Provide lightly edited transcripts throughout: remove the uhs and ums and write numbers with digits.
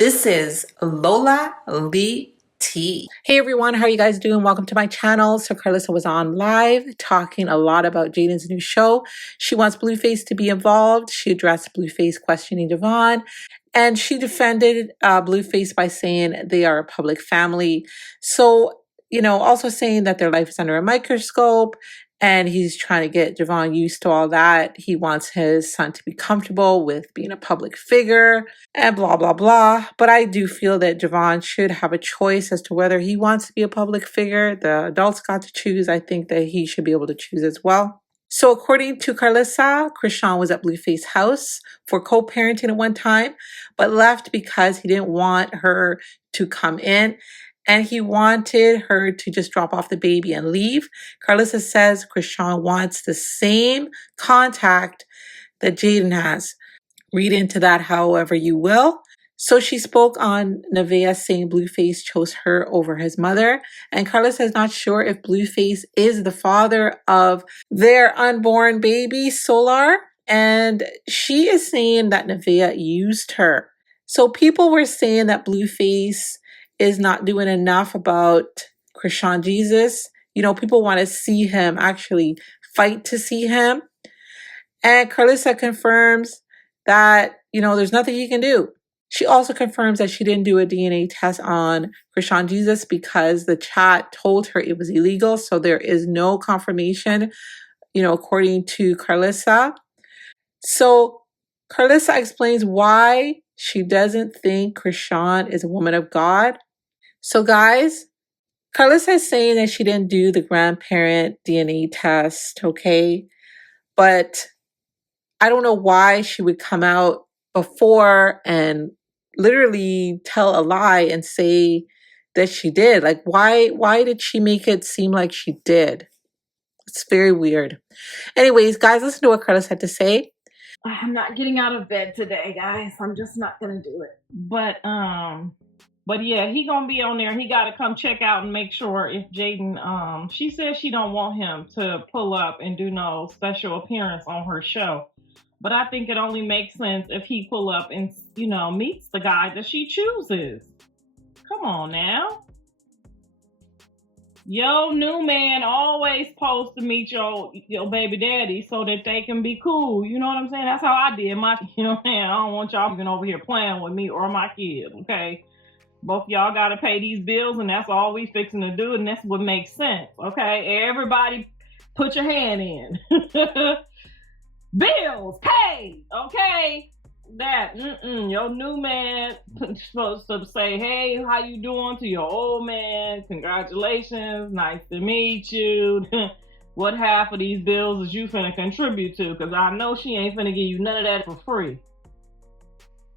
This is Lola Lee T. Hey everyone, how are you guys doing? Welcome to my channel. So Karlissa was on live talking a lot about Jaidyn's new show. She wants Blueface to be involved. She addressed Blueface questioning Devon, and she defended Blueface by saying they are a public family. So, also saying that their life is under a microscope, and he's trying to get Devon used to all that. He wants his son to be comfortable with being a public figure and blah, blah, blah. But I do feel that Devon should have a choice as to whether he wants to be a public figure. The adults got to choose. I think that he should be able to choose as well. So according to Karlissa, Chrisean was at Blueface's house for co-parenting at one time, but left because he didn't want her to come in. And he wanted her to just drop off the baby and leave. Karlissa says Chrisean wants the same contact that Jaidyn has. Read into that however you will. So she spoke on Nevaeh saying Blueface chose her over his mother. And Karlissa is not sure if Blueface is the father of their unborn baby, Solar. And she is saying that Nevaeh used her. So people were saying that Blueface is not doing enough about Chrisean Jesus. People want to see him actually fight to see him. And Karlissa confirms that, there's nothing he can do. She also confirms that she didn't do a DNA test on Chrisean Jesus because the chat told her it was illegal. So there is no confirmation, according to Karlissa. So Karlissa explains why she doesn't think Chrisean is a woman of God. So guys, Karlissa is saying that she didn't do the grandparent DNA test, okay? But I don't know why she would come out before and literally tell a lie and say that she did. Like, why did she make it seem like she did? It's very weird. Anyways, guys, listen to what Karlissa had to say. I'm not getting out of bed today, guys. I'm just not gonna do it. But yeah, he gonna be on there. He gotta come check out and make sure if Jaidyn, she says she don't want him to pull up and do no special appearance on her show. But I think it only makes sense if he pull up and, meets the guy that she chooses. Come on now. Yo, new man always supposed to meet your baby daddy so that they can be cool. You know what I'm saying? That's how I did my, I don't want y'all even over here playing with me or my kid, okay? Both y'all got to pay these bills, and that's all we fixing to do, and that's what makes sense, okay? Everybody put your hand in. Bills paid, okay? That your new man supposed to say, hey, how you doing to your old man? Congratulations, nice to meet you. What half of these bills is you finna contribute to? Because I know she ain't finna give you none of that for free.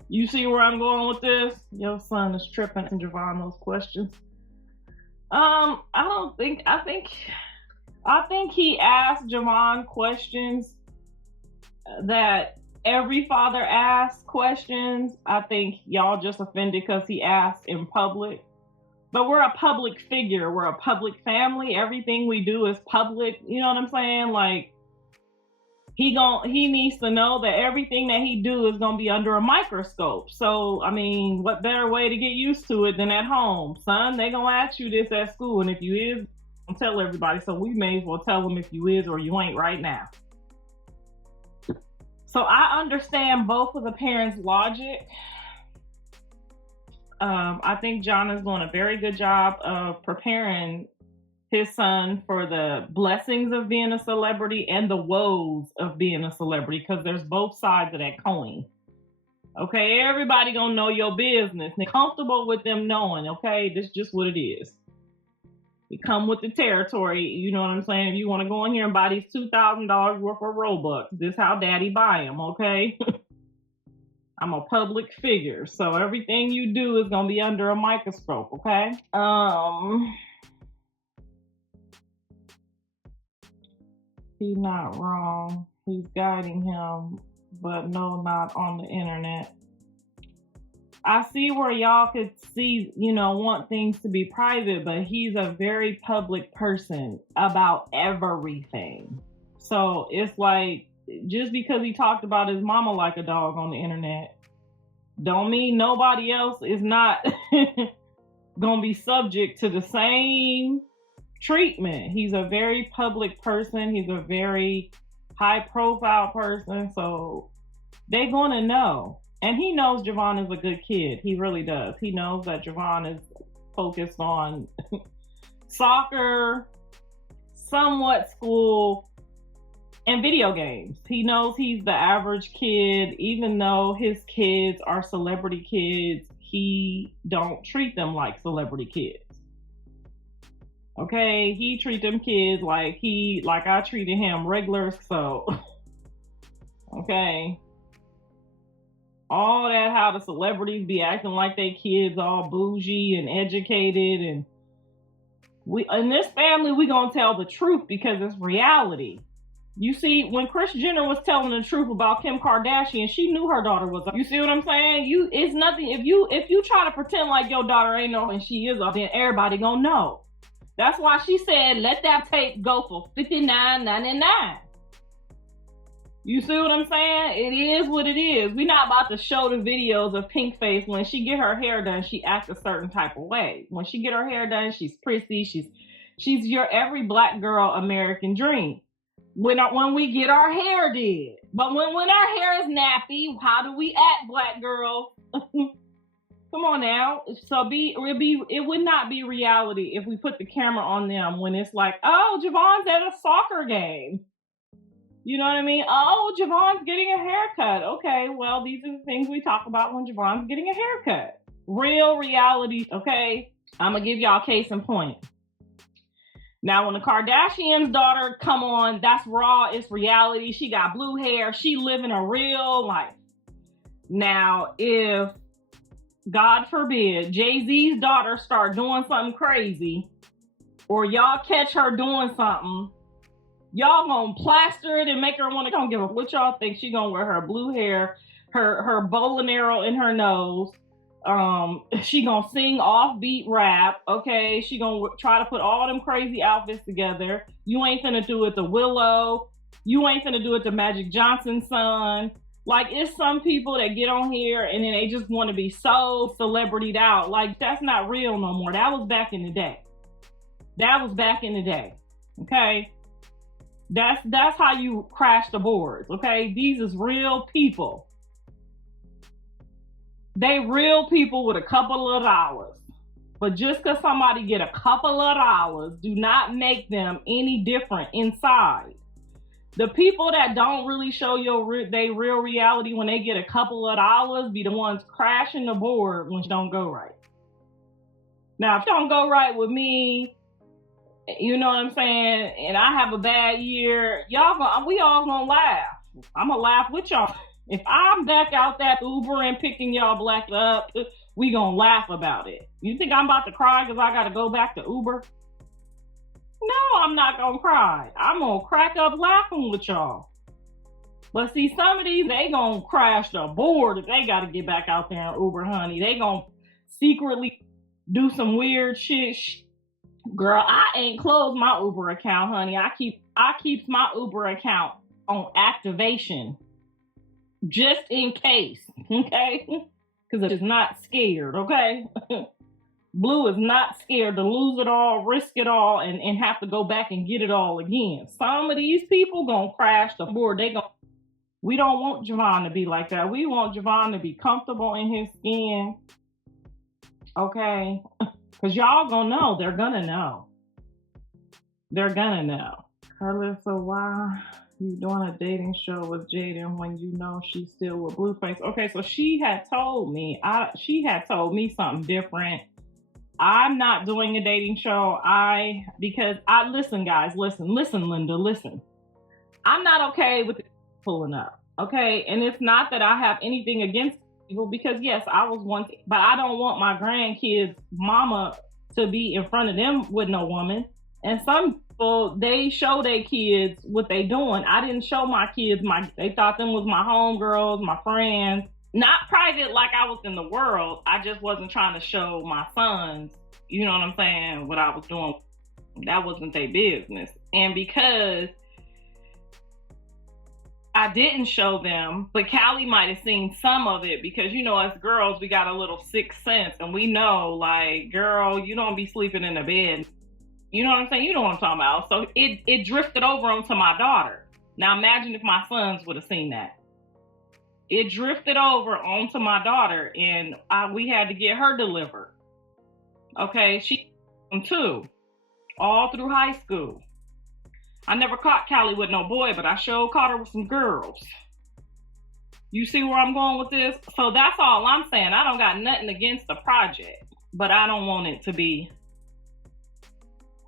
You see where I'm going with this? Your son is tripping and Javon those questions. I think he asked Javon questions that every father asks questions. I think y'all just offended because he asked in public. But we're a public figure. We're a public family. Everything we do is public. You know what I'm saying? Like, he needs to know that everything that he do is going to be under a microscope. So, I mean, what better way to get used to it than at home? Son, they going to ask you this at school. And if you is, don't tell everybody. So we may as well tell them if you is or you ain't right now. So I understand both of the parents' logic. I think John is doing a very good job of preparing his son for the blessings of being a celebrity and the woes of being a celebrity, because there's both sides of that coin. Okay, everybody gonna know your business. They're comfortable with them knowing, okay? That's just what it is. You come with the territory, you know what I'm saying? If you want to go in here and buy these $2,000 worth of Robux, this how daddy buy them, okay? I'm a public figure, so everything you do is gonna be under a microscope, okay? He's not wrong. He's guiding him, but no, not on the internet. I see where y'all could see, want things to be private, but he's a very public person about everything. So it's like, just because he talked about his mama like a dog on the internet, Don't mean nobody else is not gonna be subject to the same treatment. He's a very public person. He's a very high profile person. So they're gonna know. And he knows Javon is a good kid. He really does. He knows that Javon is focused on soccer, somewhat school, and video games. He knows he's the average kid. Even though his kids are celebrity kids, he don't treat them like celebrity kids. Okay, he treat them kids like I treated him regular. So okay, all that how the celebrities be acting like they kids all bougie and educated, and we in this family we gonna tell the truth because it's reality. You see, when Kris Jenner was telling the truth about Kim Kardashian, she knew her daughter was. You see what I'm saying? It's nothing. If you try to pretend like your daughter ain't know and she is, then everybody gonna know. That's why she said, let that tape go for $59.99. You see what I'm saying? It is what it is. We're not about to show the videos of Pink Face. When she get her hair done, she acts a certain type of way. When she get her hair done, she's prissy. She's your every black girl American dream. When we get our hair did. But when our hair is nappy, how do we act, black girls? Come on now. So it would not be reality if we put the camera on them when it's like, oh, Javon's at a soccer game. You know what I mean? Oh, Javon's getting a haircut. Okay, well, these are the things we talk about when Javon's getting a haircut. Real reality, okay? I'm gonna give y'all case in point. Now, when the Kardashians' daughter come on, that's raw, it's reality. She got blue hair, she living a real life. Now, if, God forbid, Jay-Z's daughter start doing something crazy, or y'all catch her doing something, y'all gonna plaster it and make her wanna come give a what y'all think. She gonna wear her blue hair, her bow and arrow in her nose. She gonna sing offbeat rap, okay? She gonna try to put all them crazy outfits together. You ain't finna do it to Willow. You ain't finna do it to Magic Johnson's son. Like, it's some people that get on here and then they just want to be so celebrityed out. Like, that's not real no more. That was back in the day. Okay? That's how you crash the boards, okay? These is real people. They real people with a couple of dollars. But just because somebody get a couple of dollars do not make them any different inside. The people that don't really show they real reality when they get a couple of dollars be the ones crashing the board when it don't go right. Now, if it don't go right with me, you know what I'm saying, and I have a bad year, we all gonna laugh. I'm gonna laugh with y'all. If I'm back out that Uber and picking y'all black up, we gonna laugh about it. You think I'm about to cry because I gotta go back to Uber? No, I'm not gonna cry. I'm gonna crack up laughing with y'all. But see, some of these, they gonna crash the board if they gotta get back out there and Uber, honey. They gonna secretly do some weird shit. Girl, I ain't closed my Uber account, honey. I keep my Uber account on activation. Just in case, okay? Because it is not scared, okay? Blue is not scared to lose it all, risk it all, and have to go back and get it all again. Some of these people gonna crash the board. We don't want Javon to be like that. We want Javon to be comfortable in his skin, okay? Because y'all gonna know. They're gonna know. Karlissa, why you doing a dating show with Jaidyn when you know she's still with Blueface? Okay, so she had told me something different. I'm not doing a dating show. Listen, guys, listen, Linda, listen. I'm not okay with pulling up, okay? And it's not that I have anything against people, because yes, I was once, but I don't want my grandkids' mama to be in front of them with no woman. And some people, they show their kids what they doing. I didn't show my kids they thought them was my homegirls, my friends. Not private like I was in the world. I just wasn't trying to show my sons, you know what I'm saying, what I was doing. That wasn't their business. And because I didn't show them, but Callie might have seen some of it because, you know, as girls, we got a little sixth sense and we know, like, girl, you don't be sleeping in the bed. You know what I'm saying? You know what I'm talking about. So it drifted over onto my daughter. Now imagine if my sons would have seen that. It drifted over onto my daughter and we had to get her delivered. Okay, she too, all through high school. I never caught Callie with no boy, but I sure caught her with some girls. You see where I'm going with this? So that's all I'm saying. I don't got nothing against the project, but I don't want it to be,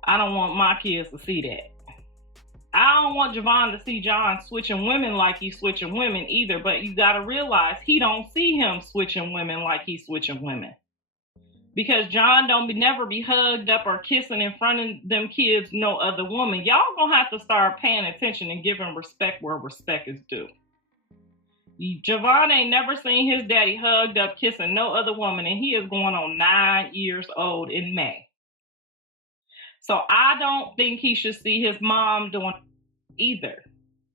I don't want my kids to see that. I don't want Javon to see John switching women like he's switching women either, but you gotta realize he don't see him switching women like he's switching women. Because John don't never be hugged up or kissing in front of them kids, no other woman. Y'all gonna have to start paying attention and giving respect where respect is due. Javon ain't never seen his daddy hugged up, kissing no other woman, and he is going on 9 years old in May. So I don't think he should see his mom doing either.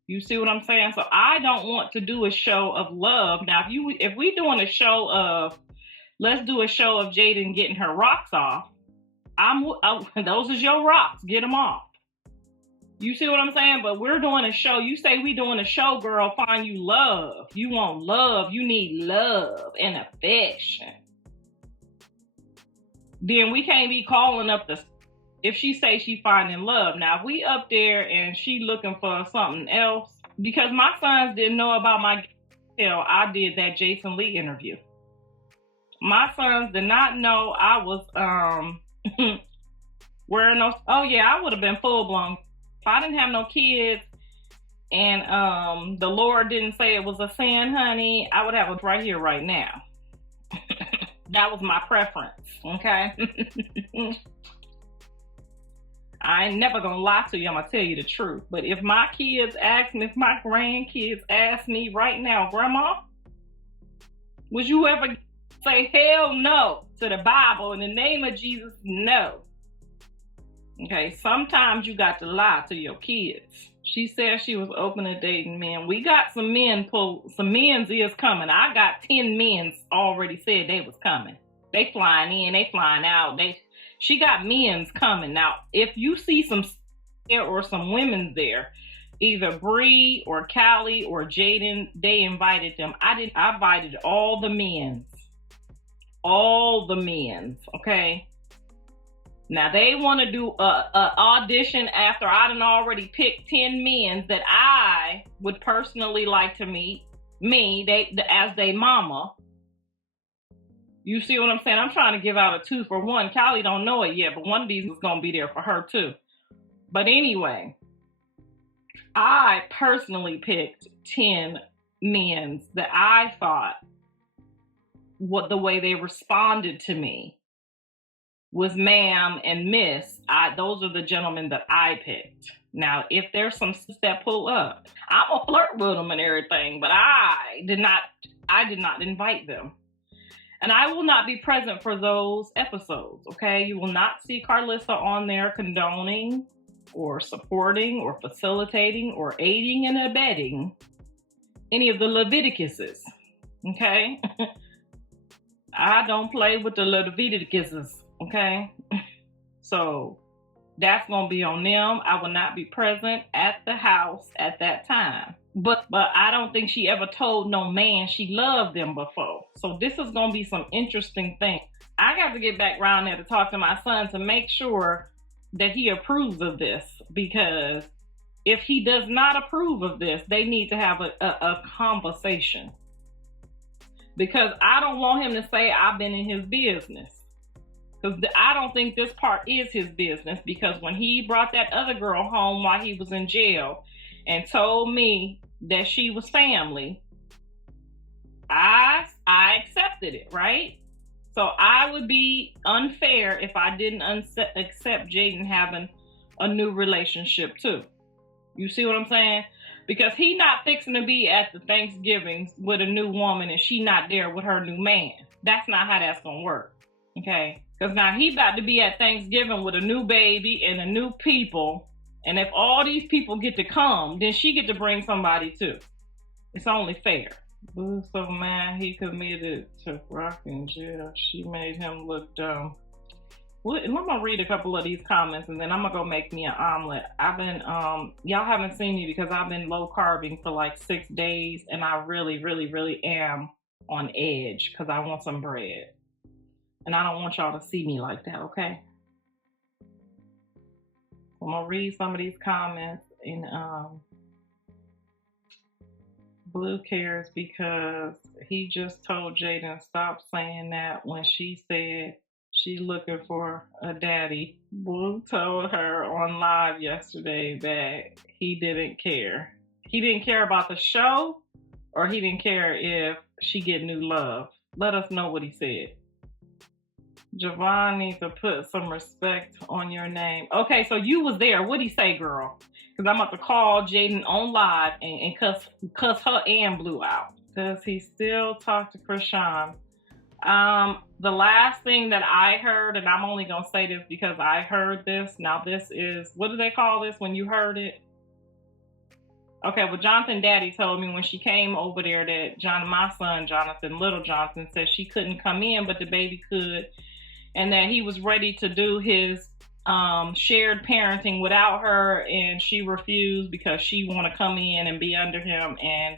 You see what I'm saying? So I don't want to do a show of love. Now, if we doing a show of, let's do a show of Jaidyn getting her rocks off. Those is your rocks. Get them off. You see what I'm saying? But we're doing a show. You say we doing a show, girl. Find you love. You want love. You need love and affection. Then we can't be calling up if she say she finding love. Now, if we up there and she looking for something else, because my sons didn't know about my till I did that Jason Lee interview. My sons did not know I was wearing those. Oh yeah, I would have been full blown if I didn't have no kids and the Lord didn't say it was a sin, honey. I would have it right here, right now. That was my preference. Okay. I ain't never gonna lie to you. I'm gonna tell you the truth. But if my kids ask me, if my grandkids ask me right now, Grandma, would you ever say hell no to the Bible in the name of Jesus? No. Okay, sometimes you got to lie to your kids. She said she was open to dating men. We got some men's is coming. I got 10 men's already said they was coming. They flying in, they flying out. She got men's coming. Now, if you see some there or some women there, either Bree or Callie or Jaidyn, they invited them. I invited all the men's. All the men's, okay? Now they want to do a audition after I done already picked 10 men that I would personally like to meet as they mama. You see what I'm saying? I'm trying to give out a 2 for 1. Callie don't know it yet, but one of these is gonna be there for her too. But anyway, I personally picked 10 men that I thought the way they responded to me was ma'am and miss. Those are the gentlemen that I picked. Now, if there's some that pull up, I'm gonna flirt with them and everything, but I did not invite them. And I will not be present for those episodes, okay? You will not see Karlissa on there condoning or supporting or facilitating or aiding and abetting any of the Leviticuses, okay? I don't play with the Leviticuses, okay? So that's gonna be on them. I will not be present at the house at that time. But I don't think she ever told no man she loved them before. So this is gonna be some interesting thing. I got to get back around there to talk to my son to make sure that he approves of this, because if he does not approve of this, they need to have a conversation. Because I don't want him to say I've been in his business. Because I don't think this part is his business, because when he brought that other girl home while he was in jail and told me that she was family, I accepted it, right? So I would be unfair if I didn't accept Jaidyn having a new relationship too. You see what I'm saying? Because he not fixing to be at the Thanksgivings with a new woman and she not there with her new man. That's not how that's gonna work, okay? Because now he about to be at Thanksgiving with a new baby and a new people. And if all these people get to come, then she get to bring somebody too. It's only fair. Blue so mad he committed to rock in jail. She made him look dumb. Well, I'm gonna read a couple of these comments and then I'm gonna go make me an omelet. I've been y'all haven't seen me because I've been low carbing for like 6 days and I really am on edge because I want some bread. And I don't want y'all to see me like that, okay? I'm gonna read some of these comments and Blue cares because he just told Jaidyn stop saying that when she said she looking for a daddy. Blue told her on live yesterday that he didn't care. He didn't care about the show, or he didn't care if she get new love. Let us know what he said. Javon needs to put some respect on your name. Okay, so you was there. What'd he say, girl? Because I'm about to call Jaidyn on live and cuss her and Blue out. Does he still talk to Chrisean? The last thing that I heard, and I'm only going to say this because I heard this. Now this is, what do they call this when you heard it? Okay, well, Jonathan Daddy told me when she came over there that my son, Jonathan, little Jonathan, said she couldn't come in, but the baby could. And that he was ready to do his shared parenting without her, and she refused because she want to come in and be under him, and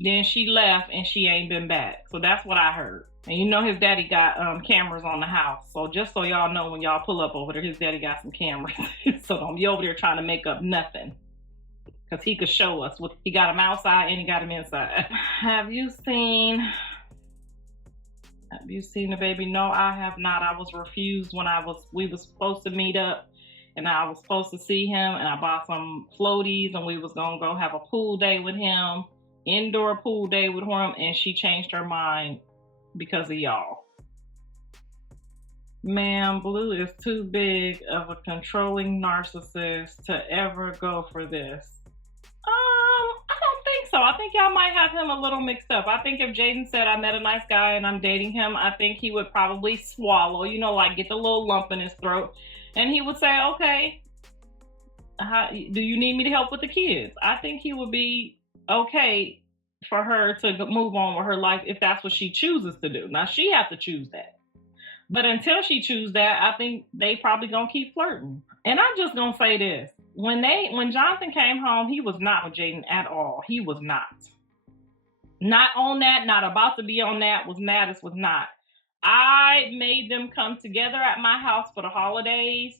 then she left and she ain't been back. So that's what I heard. And you know his daddy got cameras on the house, so just so y'all know, when y'all pull up over there, his daddy got some cameras. So don't be over there trying to make up nothing, because he could show us what he got him outside and he got him inside. Have you seen the baby? No, I have not. I was refused when we was supposed to meet up and I was supposed to see him, and I bought some floaties and we was gonna go have a pool day with him, indoor pool day with him, and she changed her mind because of y'all. Man, Blue is too big of a controlling narcissist to ever go for this. I don't think so. I think y'all might have him a little mixed up. I think if Jaidyn said I met a nice guy and I'm dating him, I think he would probably swallow, like get the little lump in his throat, and he would say, okay, do you need me to help with the kids? I think he would be okay for her to move on with her life if that's what she chooses to do. Now she has to choose that. But until she chooses that, I think they probably gonna keep flirting. And I'm just gonna say this. When Jonathan came home, he was not with Jaidyn at all. He was not. Not on that, not about to be on that, was not. I made them come together at my house for the holidays.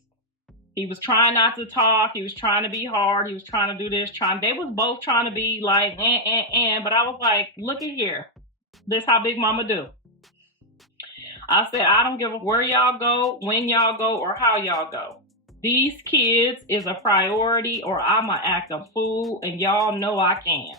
He was trying not to talk. He was trying to be hard. He was trying to do this, they was both trying to be like, but I was like, look at here. This how Big Mama do. I said, I don't give a where y'all go, when y'all go, or how y'all go. These kids is a priority or I'ma act a fool, and y'all know I can.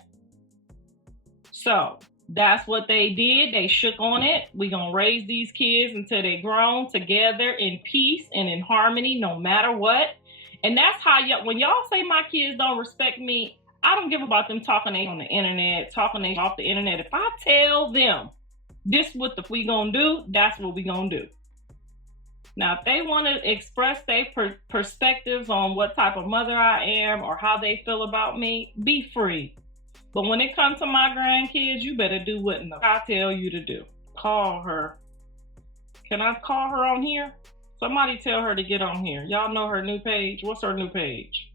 So that's what they did. They shook on it. We gonna raise these kids until they grown together in peace and in harmony, no matter what. And that's how when y'all say my kids don't respect me, I don't give about them talking on the internet, talking off the internet. If I tell them this what we gonna do, that's what we gonna do. Now, if they want to express their perspectives on what type of mother I am or how they feel about me, be free. But when it comes to my grandkids, you better do what I tell you to do. Call her. Can I call her on here? Somebody tell her to get on here. Y'all know her new page. What's her new page?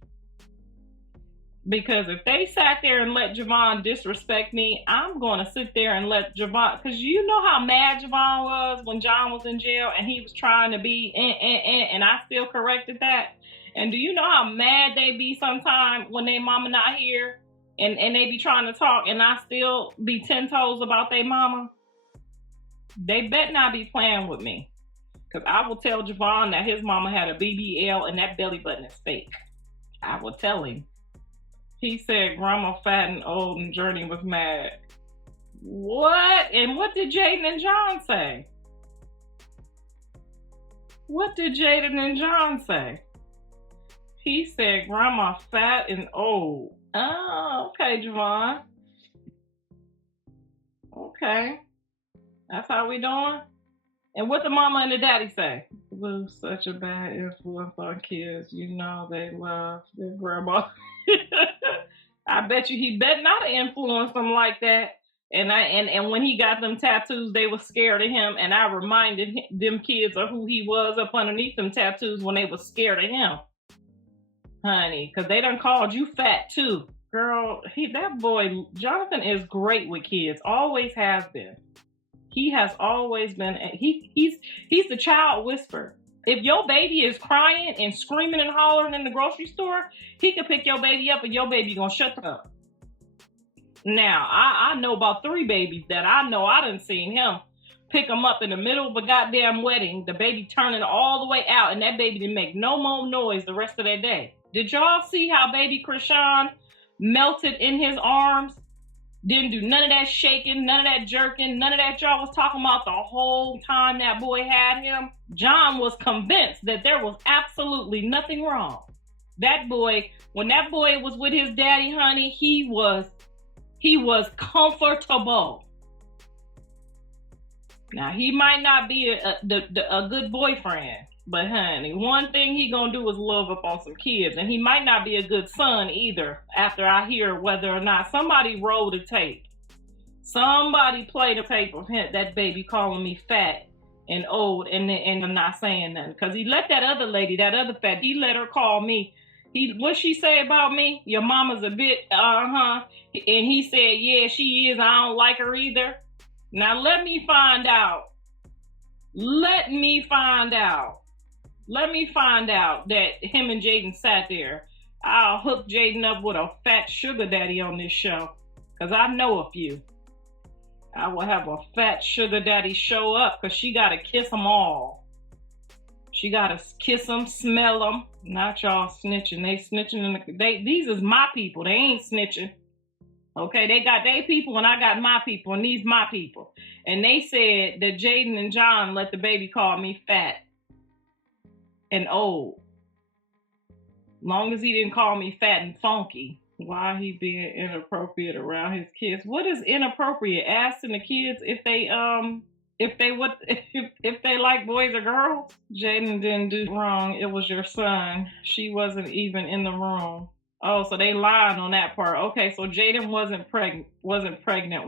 Because if they sat there and let Javon disrespect me, I'm going to sit there and let Javon, because you know how mad Javon was when John was in jail and he was trying to be and I still corrected that. And do you know how mad they be sometimes when they mama not here and they be trying to talk and I still be 10 toes about they mama? They bet not be playing with me, because I will tell Javon that his mama had a BBL and that belly button is fake. I will tell him. He said grandma fat and old and Journey was mad. What? And what did Jaidyn and John say? What did Jaidyn and John say? He said grandma fat and old. Oh, okay, Javon. Okay. That's how we doing? And what the mama and the daddy say? Blue's such a bad influence on kids. You know they love their grandma. I bet you he bet not influence them like that. And when he got them tattoos, they were scared of him. And I reminded them kids of who he was up underneath them tattoos when they were scared of him, honey. Because they done called you fat too, girl. That boy Jonathan is great with kids. Always has been. He has always been. He's the child whisperer. If your baby is crying and screaming and hollering in the grocery store, he can pick your baby up and your baby gonna shut up. Now, I know about 3 babies that I know I done seen him pick them up in the middle of a goddamn wedding, the baby turning all the way out, and that baby didn't make no more noise the rest of that day. Did y'all see how baby Chrisean melted in his arms? Didn't do none of that shaking, none of that jerking, none of that y'all was talking about the whole time that boy had him. John was convinced that there was absolutely nothing wrong. That boy, when that boy was with his daddy, honey, he was comfortable. Now, he might not be a good boyfriend, but honey, one thing he gonna do is love up on some kids, and he might not be a good son either. After I hear whether or not somebody rolled a tape, somebody played a tape of him, that baby calling me fat and old, and I'm not saying nothing, because he let that other lady, that other fat, he let her call me. What she say about me? Your mama's a bit, and he said, yeah, she is. I don't like her either. Now let me find out. Let me find out that him and Jaidyn sat there. I'll hook Jaidyn up with a fat sugar daddy on this show, because I know a few. I will have a fat sugar daddy show up, because she got to kiss them all. She got to kiss them, smell them. Not y'all snitching. They snitching. These is my people. They ain't snitching. Okay, they got their people and I got my people, and these my people. And they said that Jaidyn and John let the baby call me fat and old. Long as he didn't call me fat and funky. Why he being inappropriate around his kids? What is inappropriate? Asking the kids if they like boys or girls? Jaidyn didn't do wrong. It was your son. She wasn't even in the room. Oh, so they lied on that part. Okay, so Jaidyn wasn't present. Jaidyn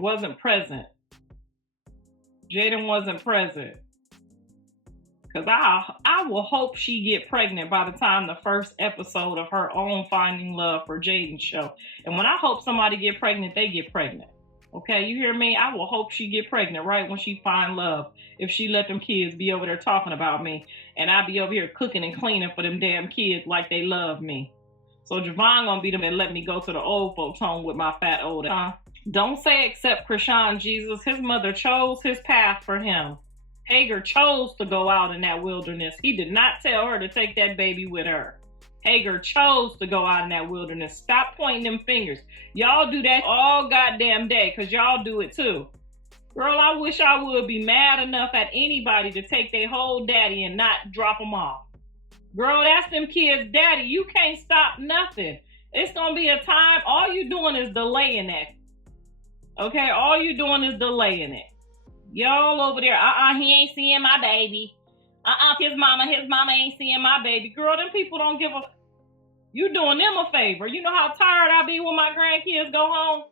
wasn't present. Because I will hope she get pregnant by the time the first episode of her own Finding Love for Jaidyn show. And when I hope somebody get pregnant, they get pregnant. Okay, you hear me? I will hope she get pregnant right when she find love. If she let them kids be over there talking about me, and I be over here cooking and cleaning for them damn kids like they love me. So Javon gonna be them and let me go to the old folks home with my fat old ass. Don't say accept Chrisean, Jesus. His mother chose his path for him. Hagar chose to go out in that wilderness. He did not tell her to take that baby with her. Hagar chose to go out in that wilderness. Stop pointing them fingers. Y'all do that all goddamn day, because y'all do it too. Girl, I wish I would be mad enough at anybody to take their whole daddy and not drop them off. Girl, that's them kids' daddy. You can't stop nothing. It's gonna be a time. All you doing is delaying it. Okay, all you doing is delaying it. Y'all over there, he ain't seeing my baby. His mama ain't seeing my baby. Girl, them people don't give a. You doing them a favor. You know how tired I be when my grandkids go home?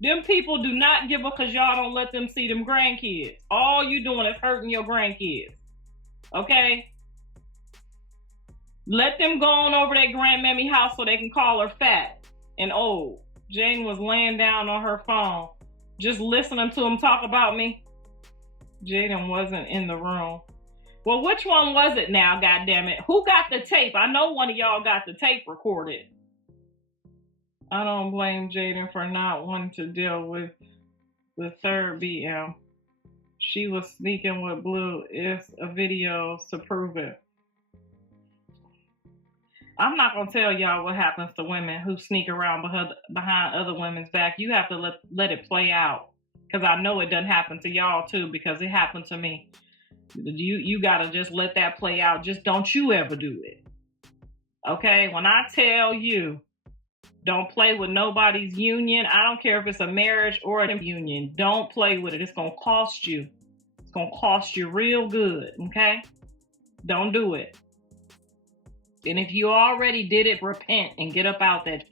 Them people do not give a, because y'all don't let them see them grandkids. All you doing is hurting your grandkids. Okay? Let them go on over that grandmammy house so they can call her fat and old. Jane was laying down on her phone, just listening to him talk about me. Jaidyn wasn't in the room. Well, which one was it now, goddammit? Who got the tape? I know one of y'all got the tape recorded. I don't blame Jaidyn for not wanting to deal with the third BM. She was sneaking with Blue. It's a video to prove it. I'm not going to tell y'all what happens to women who sneak around behind other women's back. You have to let it play out. Because I know it doesn't happen to y'all too, because it happened to me. You got to just let that play out. Just don't you ever do it. Okay? When I tell you, don't play with nobody's union. I don't care if it's a marriage or a union. Don't play with it. It's going to cost you. It's going to cost you real good. Okay? Don't do it. And if you already did it, repent and get up out that.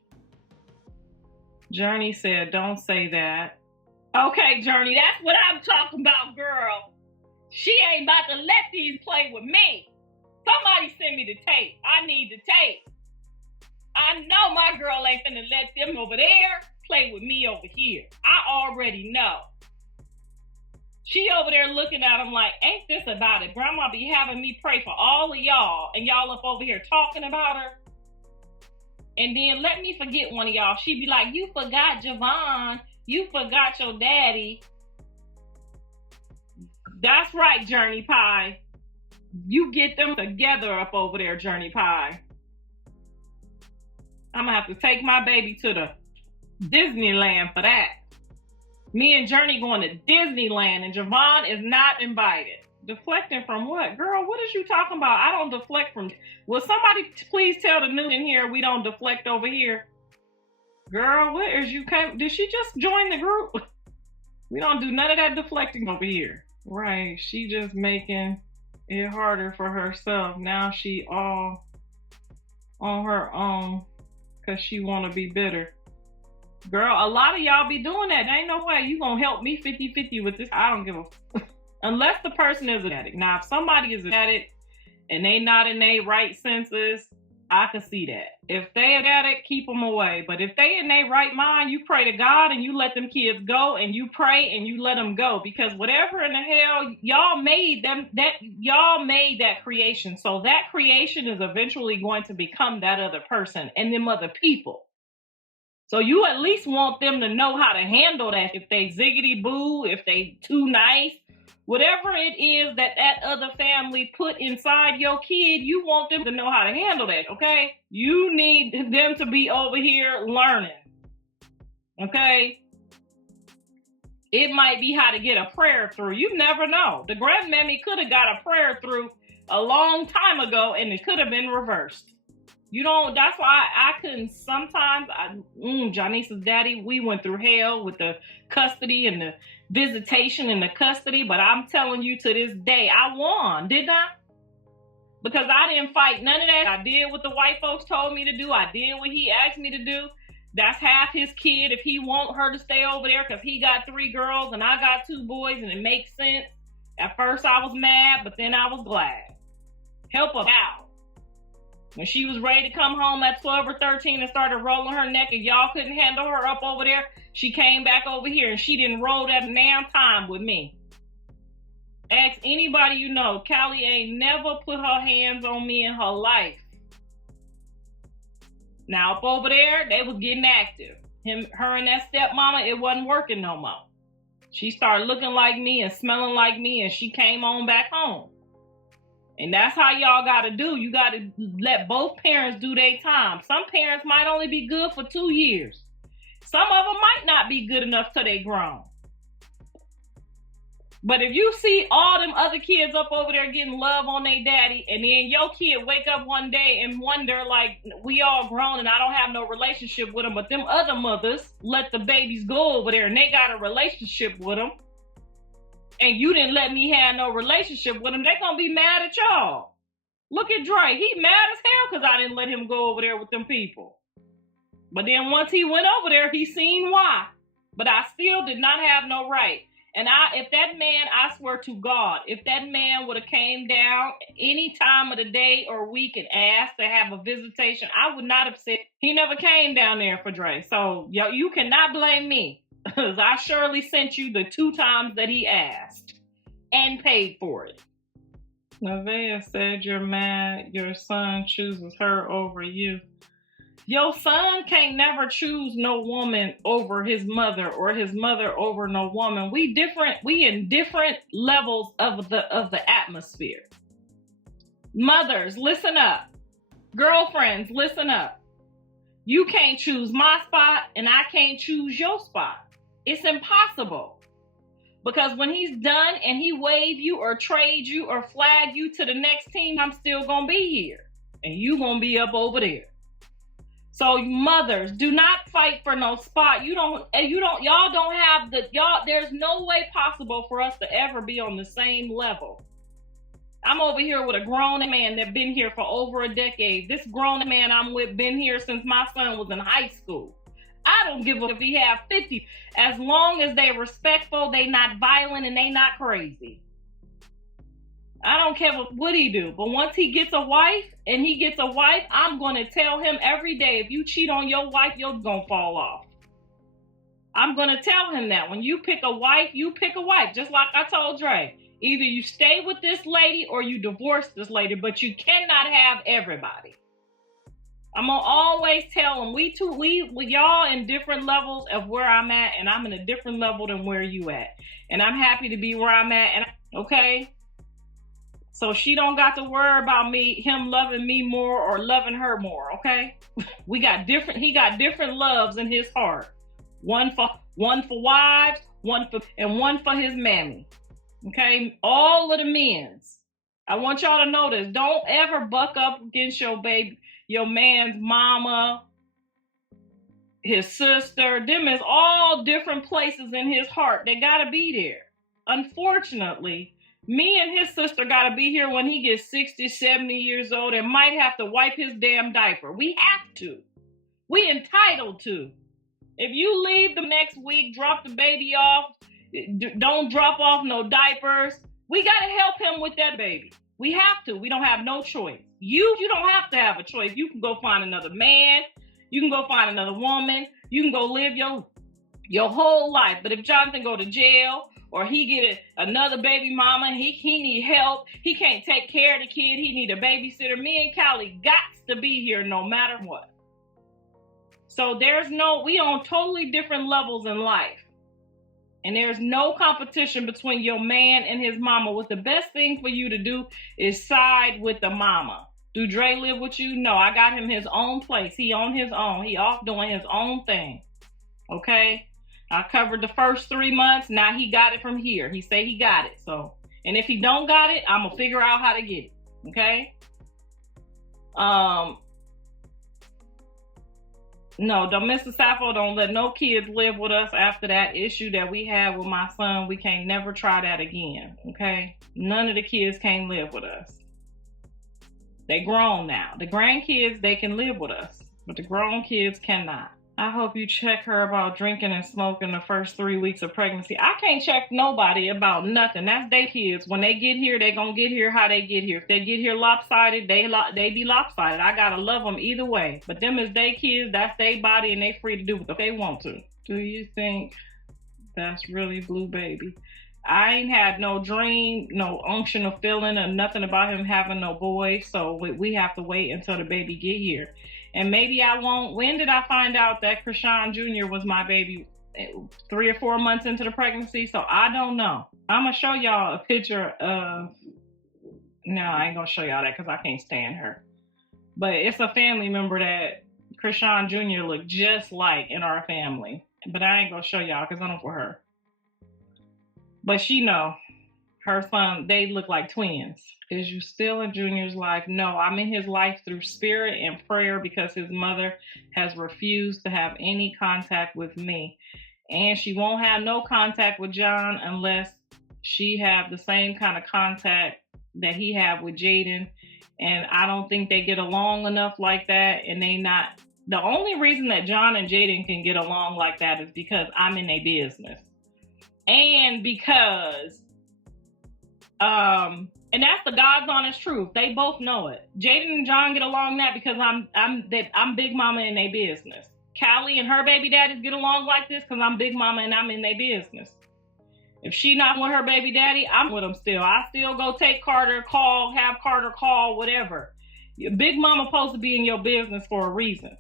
Journey said, don't say that. Okay, Journey, that's what I'm talking about, girl. She ain't about to let these play with me. Somebody send me the tape. I need the tape. I know my girl ain't finna let them over there play with me over here. I already know. She over there looking at him like, ain't this about it? Grandma be having me pray for all of y'all, and y'all up over here talking about her. And then let me forget one of y'all. She be like, you forgot Javon. You forgot your daddy. That's right, Journey Pie. You get them together up over there, Journey Pie. I'm gonna have to take my baby to the Disneyland for that. Me and Journey going to Disneyland, and Javon is not invited. Deflecting from what? Girl, what is you talking about? I don't deflect from... Will somebody please tell the new in here we don't deflect over here? Girl, where is you came? Did she just join the group? We don't do none of that deflecting over here. Right, she just making it harder for herself. Now she all on her own because she want to be bitter. Girl, a lot of y'all be doing that. There ain't no way you gonna help me 50-50 with this. I don't give a... Unless the person is an addict. Now, if somebody is an addict and they not in their right senses, I can see that. If they an addict, keep them away. But if they in their right mind, you pray to God and you let them kids go, and you pray and you let them go. Because whatever in the hell, y'all made them, y'all made that creation. So that creation is eventually going to become that other person and them other people. So you at least want them to know how to handle that. If they ziggity boo, if they too nice, whatever it is that other family put inside your kid, you want them to know how to handle that, okay? You need them to be over here learning, okay? It might be how to get a prayer through. You never know. The grandmammy could have got a prayer through a long time ago, and it could have been reversed. You don't, that's why I couldn't sometimes, Janice's daddy, we went through hell with the custody and the visitation and the custody, but I'm telling you to this day, I won, didn't I? Because I didn't fight none of that. I did what the white folks told me to do. I did what he asked me to do. That's half his kid if he want her to stay over there because he got 3 girls and I got 2 boys and it makes sense. At first I was mad, but then I was glad. Help her out. When she was ready to come home at 12 or 13 and started rolling her neck and y'all couldn't handle her up over there, she came back over here and she didn't roll that damn time with me. Ask anybody you know, Callie ain't never put her hands on me in her life. Now up over there, they was getting active. Her and that stepmama, it wasn't working no more. She started looking like me and smelling like me and she came on back home. And that's how y'all got to do. You got to let both parents do their time. Some parents might only be good for 2 years. Some of them might not be good enough till they grown. But if you see all them other kids up over there getting love on their daddy, and then your kid wake up one day and wonder, like, we all grown and I don't have no relationship with them, but them other mothers let the babies go over there and they got a relationship with them, and you didn't let me have no relationship with him, they're going to be mad at y'all. Look at Dre. He mad as hell because I didn't let him go over there with them people. But then once he went over there, he seen why. But I still did not have no right. And if that man, I swear to God, if that man would have came down any time of the day or week and asked to have a visitation, I would not have said, he never came down there for Dre. So you cannot blame me. Because I surely sent you the 2 times that he asked and paid for it. Nevaeh said you're mad your son chooses her over you. Your son can't never choose no woman over his mother or his mother over no woman. We in different levels of the atmosphere. Mothers, listen up. Girlfriends, listen up. You can't choose my spot and I can't choose your spot. It's impossible. Because when he's done and he wave you or trade you or flag you to the next team, I'm still gonna be here. And you gonna be up over there. So mothers, do not fight for no spot. Y'all don't have there's no way possible for us to ever be on the same level. I'm over here with a grown man that been here for over a decade. This grown man I'm with been here since my son was in high school. I don't give a if he have 50, as long as they respectful, they not violent, and they not crazy. I don't care what he do, but once he gets a wife, I'm gonna tell him every day, if you cheat on your wife, you're gonna fall off. I'm gonna tell him that when you pick a wife, just like I told Dre. Either you stay with this lady or you divorce this lady, but you cannot have everybody. I'm gonna always tell them, we y'all in different levels of where I'm at, and I'm in a different level than where you at. And I'm happy to be where I'm at, and okay? So she don't got to worry about him loving me more or loving her more, okay? He got different loves in his heart. One for wives, one for his mammy. Okay? All of the men's. I want y'all to know this. Don't ever buck up against your man's mama, his sister. Them is all different places in his heart. They gotta be there. Unfortunately, me and his sister gotta be here when he gets 60, 70 years old and might have to wipe his damn diaper. We have to. We entitled to. If you leave the next week, drop the baby off, don't drop off no diapers, we gotta help him with that baby. We have to. We don't have no choice. You don't have to have a choice. You can go find another man. You can go find another woman. You can go live your whole life. But if Jonathan go to jail, or he get another baby mama, he need help, he can't take care of the kid, he need a babysitter, me and Callie got to be here no matter what. So we on totally different levels in life. And there's no competition between your man and his mama. What the best thing for you to do is side with the mama. Do Dre live with you? No, I got him his own place. He on his own. He off doing his own thing. Okay? I covered the first 3 months. Now he got it from here. He say he got it. So, and if he don't got it, I'm gonna figure out how to get it. Okay? No, Mr. Sappho, don't let no kids live with us after that issue that we had with my son. We can't never try that again. Okay? None of the kids can't live with us. They grown now. The grandkids, they can live with us, but the grown kids cannot. I hope you check her about drinking and smoking the first 3 weeks of pregnancy. I can't check nobody about nothing. That's their kids. When they get here, they gonna get here how they get here. If they get here lopsided, they be lopsided. I gotta love them either way. But them is their kids, that's their body, and they free to do what they want to. Do you think that's really Blue Baby? I ain't had no dream, no unction or feeling or nothing about him having no boys. So we have to wait until the baby get here. And maybe I won't. When did I find out that Chrisean Jr. was my baby? 3 or 4 months into the pregnancy? So I don't know. I'm going to show y'all a picture of... No, I ain't going to show y'all that because I can't stand her. But it's a family member that Chrisean Jr. looked just like in our family. But I ain't going to show y'all because I don't for her. But she know. Her son, they look like twins. Is you still in Junior's life? No, I'm in his life through spirit and prayer because his mother has refused to have any contact with me. And she won't have no contact with John unless she have the same kind of contact that he have with Jaidyn. And I don't think they get along enough like that. And they not... The only reason that John and Jaidyn can get along like that is because I'm in their business. And because... and that's the God's honest truth. They both know it. Jaidyn and John get along that because I'm big mama in their business. Callie and her baby daddies get along like this because I'm big mama and I'm in their business. If she not with her baby daddy, I'm with him still. I still go take Carter, have Carter call, whatever. Your big mama supposed to be in your business for a reason.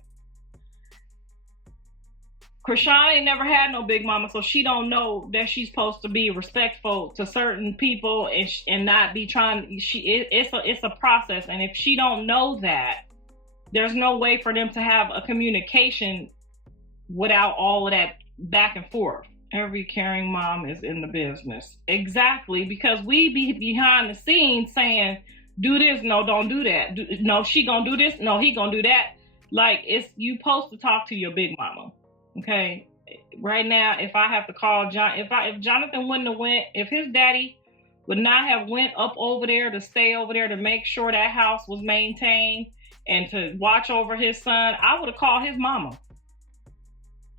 Chrisean ain't never had no big mama, so she don't know that she's supposed to be respectful to certain people and not be trying. It's a process, and if she don't know that, there's no way for them to have a communication without all of that back and forth. Every caring mom is in the business. Exactly, because we be behind the scenes saying, "Do this, no, don't do that. No, she gonna do this, no, he gonna do that." Like you supposed to talk to your big mama. Okay, right now, if I have to call John, if Jonathan wouldn't have went, if his daddy would not have went up over there to stay over there to make sure that house was maintained and to watch over his son, I would have called his mama.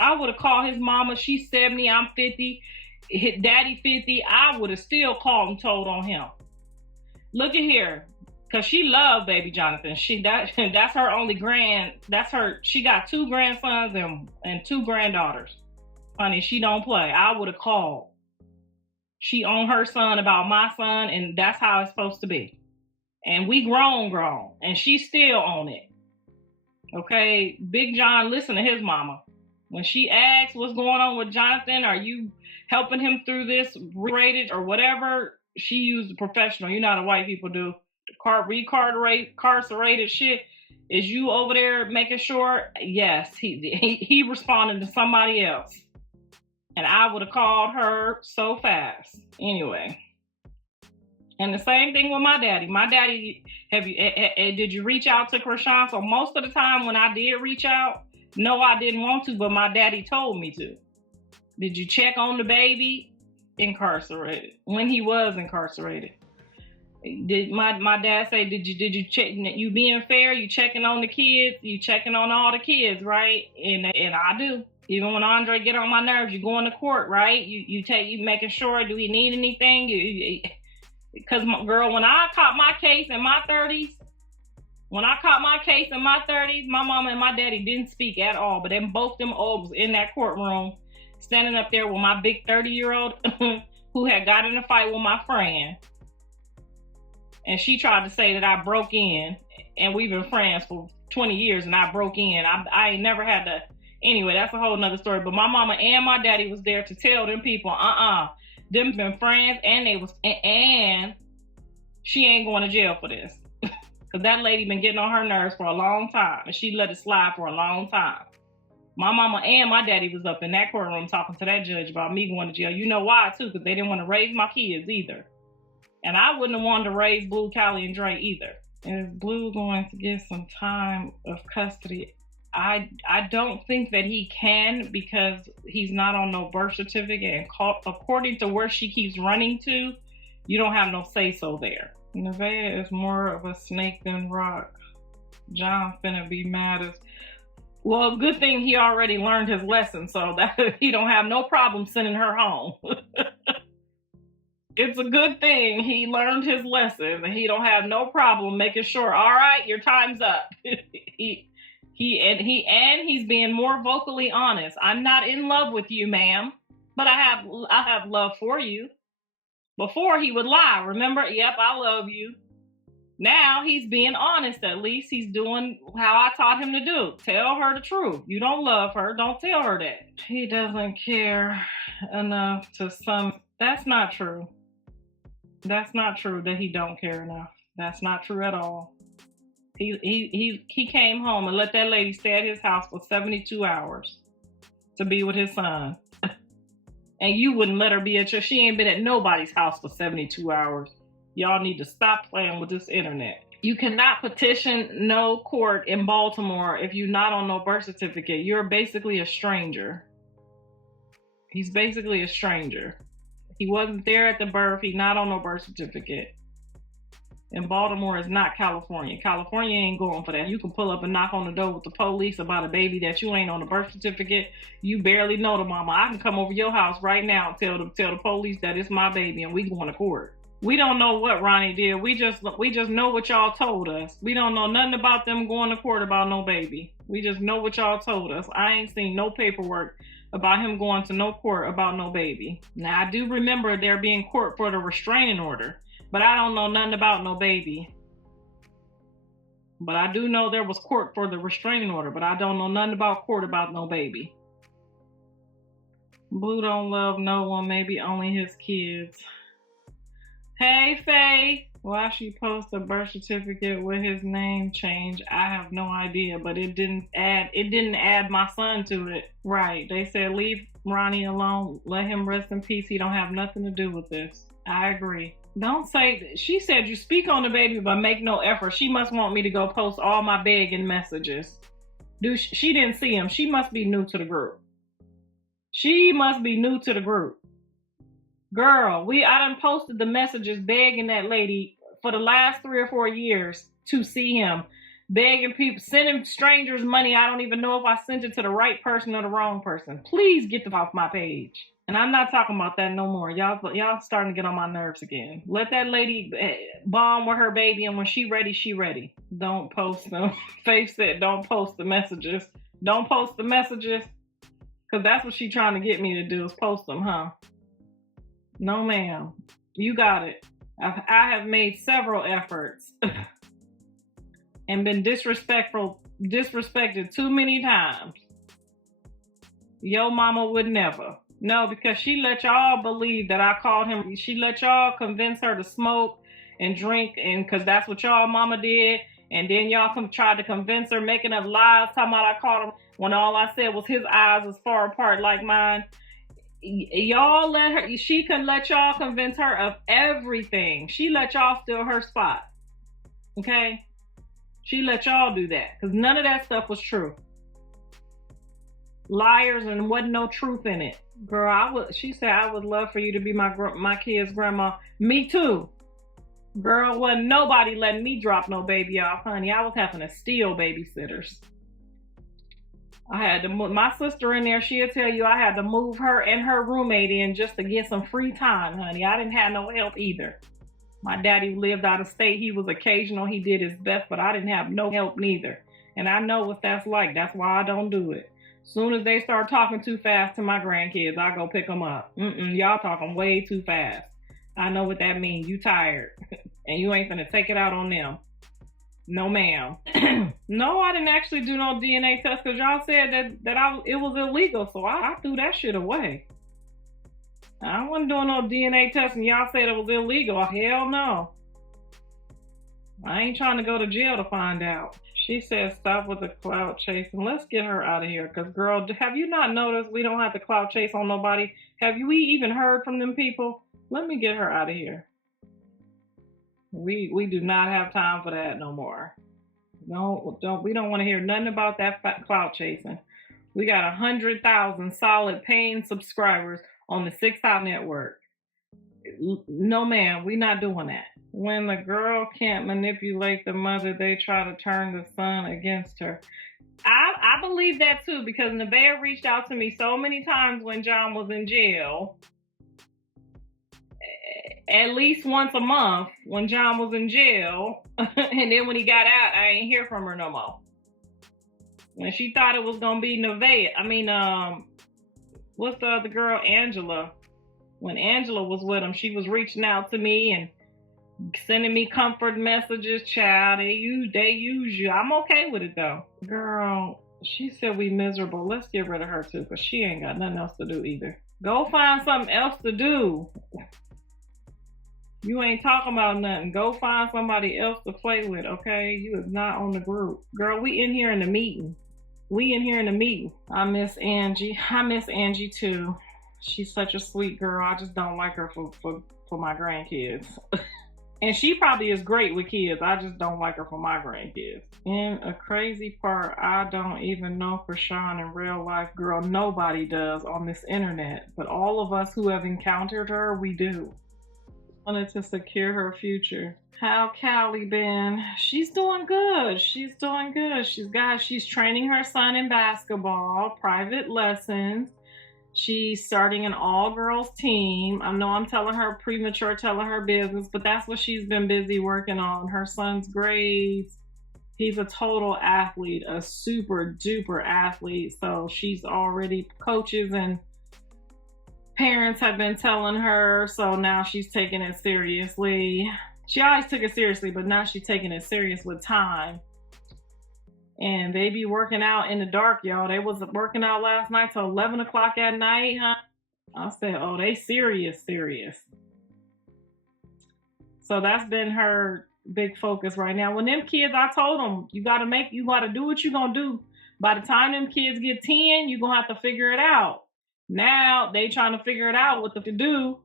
I would have called his mama. She's 70, I'm 50, his daddy 50. I would have still called and told on him. Look at here. Cause she loved baby Jonathan. That's her only she got 2 grandsons and 2 granddaughters. Honey, she don't play. I would have called. She on her son about my son, and that's how it's supposed to be. And we grown, and she's still on it. Okay, Big John, listen to his mama. When she asks what's going on with Jonathan, are you helping him through this rated or whatever? She used a professional. You know how the white people do. Incarcerated shit. Is you over there making sure? Yes, he responded to somebody else. And I would have called her so fast. Anyway. And the same thing with my daddy. My daddy, did you reach out to Chrisean? So most of the time when I did reach out, no, I didn't want to, but my daddy told me to. Did you check on the baby? Incarcerated. When he was incarcerated. Did my dad say, did you check, you being fair, you checking on the kids, you checking on all the kids, right? And I do. Even when Andre get on my nerves, you going to court, right? You making sure, do he need anything? Because girl, when I caught my case in my 30s, my mama and my daddy didn't speak at all, but then both them old was in that courtroom, standing up there with my big 30-year-old who had got in a fight with my friend. And she tried to say that I broke in, and we've been friends for 20 years, and I broke in. I ain't never had to. Anyway, that's a whole nother story. But my mama and my daddy was there to tell them people, them been friends, and she ain't going to jail for this. Because that lady been getting on her nerves for a long time, and she let it slide for a long time. My mama and my daddy was up in that courtroom talking to that judge about me going to jail. You know why, too? Because they didn't want to raise my kids either. And I wouldn't have wanted to raise Blue, Callie, and Dre either. Is Blue going to get some time of custody? I don't think that he can, because he's not on no birth certificate. And according to where she keeps running to, you don't have no say-so there. Nevaeh is more of a snake than rock. John finna be mad as... Well, good thing he already learned his lesson, so that he don't have no problem sending her home. It's a good thing he learned his lesson, and he don't have no problem making sure, all right, your time's up. He's being more vocally honest. I'm not in love with you, ma'am, but I have love for you. Before he would lie, remember? Yep, I love you. Now he's being honest. At least he's doing how I taught him to do. Tell her the truth. You don't love her, don't tell her that. He doesn't care enough to some. That's not true. That's not true that he don't care enough. That's not true at all. He came home and let that lady stay at his house for 72 hours to be with his son. And you wouldn't let her be at she ain't been at nobody's house for 72 hours. Y'all need to stop playing with this internet. You cannot petition no court in Baltimore if you're not on no birth certificate. You're basically a stranger. He's basically a stranger. He wasn't there at the birth. He's not on no birth certificate. And Baltimore is not California. California ain't going for that. You can pull up and knock on the door with the police about a baby that you ain't on the birth certificate. You barely know the mama. I can come over your house right now and tell the police that it's my baby and we going to court. We don't know what Ronnie did. We just know what y'all told us. We don't know nothing about them going to court about no baby. We just know what y'all told us. I ain't seen no paperwork about him going to no court about no baby. Now, I do remember there being court for the restraining order, but I don't know nothing about no baby. But I do know there was court for the restraining order, but I don't know nothing about court about no baby. Blue don't love no one, maybe only his kids. Hey, Faye. Why she post a birth certificate with his name change? I have no idea, but it didn't add my son to it. Right. They said leave Ronnie alone. Let him rest in peace. He don't have nothing to do with this. I agree. Don't say, she said you speak on the baby but make no effort. She must want me to go post all my begging messages. Dude, she didn't see him. She must be new to the group. Girl, I done posted the messages begging that lady for the last 3 or 4 years to see him. begging people, sending strangers money. I don't even know if I sent it to the right person or the wrong person. Please get them off my page. And I'm not talking about that no more. Y'all starting to get on my nerves again. Let that lady bond with her baby, and when she ready, she ready. Don't post them. Faith said, don't post the messages. Don't post the messages. Because that's what she trying to get me to do, is post them, huh? No, ma'am. You got it. I have made several efforts and been disrespected too many times. Yo mama would never. No, because she let y'all believe that I called him. She let y'all convince her to smoke and drink, and because that's what y'all mama did. And then y'all tried to convince her, making up lies, talking about I called him, when all I said was his eyes was far apart like mine. Y'all let her, she can let y'all convince her of everything. She let y'all steal her spot. Okay? She let y'all do that, because none of that stuff was true. Liars, and wasn't no truth in it. Girl, she said, I would love for you to be my kid's grandma. Me too. Girl, wasn't nobody letting me drop no baby off, honey. I was having to steal babysitters. I had to move my sister in there. She'll tell you I had to move her and her roommate in just to get some free time, honey. I didn't have no help either. My daddy lived out of state. He was occasional. He did his best, but I didn't have no help neither. And I know what that's like. That's why I don't do it. Soon as they start talking too fast to my grandkids, I go pick them up. Y'all talking way too fast. I know what that means. You tired. And you ain't finna take it out on them. No, ma'am. No, I didn't actually do no DNA test, because y'all said that it was illegal. So I threw that shit away. I wasn't doing no DNA test and y'all said it was illegal. Hell no. I ain't trying to go to jail to find out. She said stop with the clout chasing. Let's get her out of here. Because, girl, have you not noticed we don't have to clout chase on nobody? Have we even heard from them people? Let me get her out of here. We do not have time for that no more. We don't want to hear nothing about that clout chasing. We got 100,000 solid paying subscribers on the 6 Out Network. No, ma'am, we not doing that. When the girl can't manipulate the mother, they try to turn the son against her. I believe that too, because Nevaeh reached out to me so many times when John was in jail. At least once a month when John was in jail. And then when he got out, I ain't hear from her no more. When she thought it was gonna be Nevaeh, what's the other girl, Angela? When Angela was with him, she was reaching out to me and sending me comfort messages. Child, they use you. I'm okay with it though. Girl, she said we miserable. Let's get rid of her too, because she ain't got nothing else to do either. Go find something else to do. You ain't talking about nothing. Go find somebody else to play with, okay? You is not on the group. Girl, we in here in the meeting. I miss Angie. I miss Angie too. She's such a sweet girl. I just don't like her for my grandkids. And she probably is great with kids. I just don't like her for my grandkids. And a crazy part, I don't even know Chrisean in real life. Girl, nobody does on this internet. But all of us who have encountered her, we do. Wanted to secure her future. How Callie been? She's doing good. She's training her son in basketball, private lessons. She's starting an all-girls team. I know I'm telling her business, but that's what she's been busy working on. Her son's grades. He's a total athlete, a super duper athlete. So she's already, coaches and parents have been telling her, so now she's taking it seriously. She always took it seriously, but now she's taking it serious with time. And they be working out in the dark, y'all. They was working out last night till 11 o'clock at night, huh? I said, oh, they serious. So that's been her big focus right now. When them kids, I told them, you gotta do what you gonna do. By the time them kids get 10, you gonna have to figure it out. Now they trying to figure it out what to do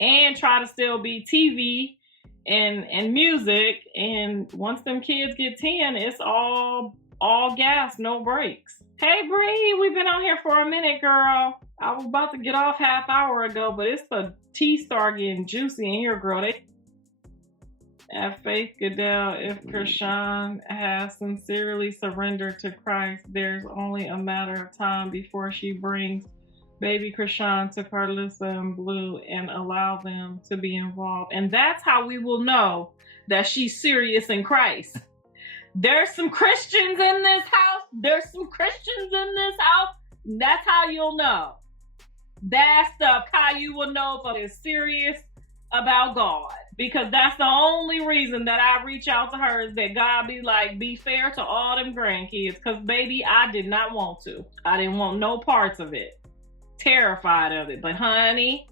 and try to still be TV and music. And once them kids get 10, it's all gas, no brakes. Hey Bree, we've been on here for a minute, girl. I was about to get off half hour ago, but it's the tea star getting juicy in here, girl. At Faith Goodell, if Chrisean has sincerely surrendered to Christ, there's only a matter of time before she brings baby Chrisean to Karlissa and Blue and allow them to be involved. And that's how we will know that she's serious in Christ. There's some Christians in this house. There's some Christians in this house. That's how you'll know. That's how you will know if it's serious about God. Because that's the only reason that I reach out to her, is that God be like, be fair to all them grandkids. Because baby, I did not want to. I didn't want no parts of it. Terrified of it. But honey,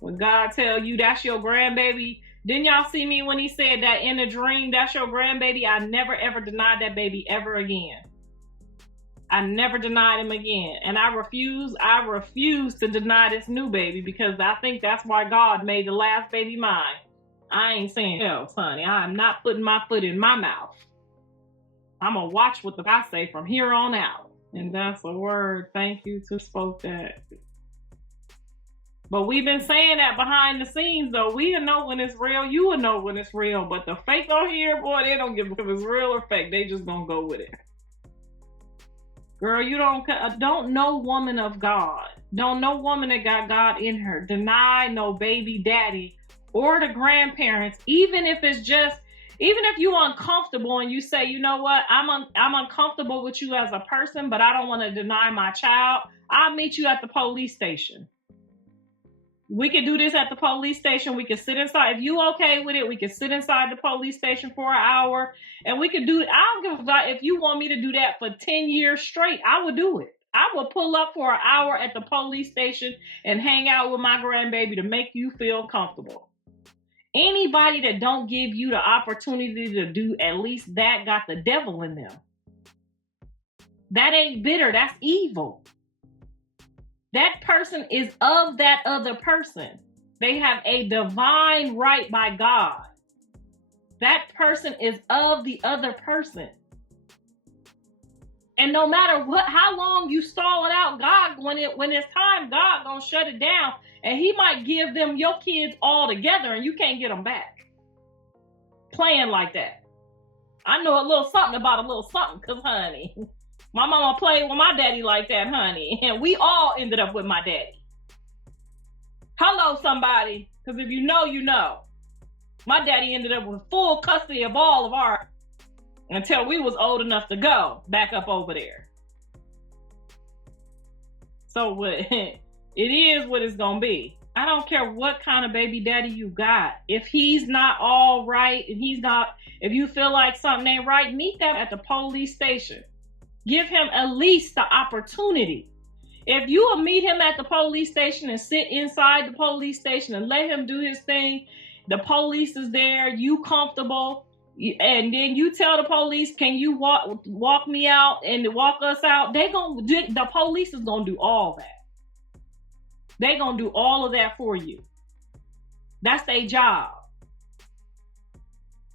when God tell you that's your grandbaby, didn't y'all see me when he said that in a dream, that's your grandbaby? I never ever denied that baby ever again. I never denied him again. And I refuse to deny this new baby, because I think that's why God made the last baby mine. I ain't saying else, honey. I am not putting my foot in my mouth. I'm going to watch what I say from here on out. And that's a word. Thank you to spoke that. But we've been saying that behind the scenes, though. We'll know when it's real. You will know when it's real. But the fake on here, boy, they don't give a if it's real or fake. They just gonna go with it. Girl, you don't know woman of God. Don't know woman that got God in her. Deny no baby daddy or the grandparents, even if it's just, even if you're uncomfortable and you say, you know what, I'm uncomfortable with you as a person, but I don't want to deny my child. I'll meet you at the police station. We could do this at the police station. We could sit inside. If you okay with it, we could sit inside the police station for an hour. And we could do it. I don't give a fuck if you want me to do that for 10 years straight. I would do it. I will pull up for an hour at the police station and hang out with my grandbaby to make you feel comfortable. Anybody that don't give you the opportunity to do at least that got the devil in them. That ain't bitter. That's evil. That person is of that other person. They have a divine right by God. That person is of the other person. And no matter how long you stall it out, God, when it's time, God gonna shut it down. And he might give them your kids all together and you can't get them back. Playing like that. I know a little something about a little something, because honey, my mama played with my daddy like that, honey. And we all ended up with my daddy. Hello, somebody. Because if you know, you know. My daddy ended up with full custody of all of our, until we was old enough to go back up over there. So it is what it's going to be. I don't care what kind of baby daddy you got. If he's not all right, and if you feel like something ain't right, meet them at the police station. Give him at least the opportunity. If you will meet him at the police station and sit inside the police station and let him do his thing, the police is there, you comfortable, and then you tell the police, can you walk me out and walk us out? The police is gonna do all that. They gonna do all of that for you. That's their job.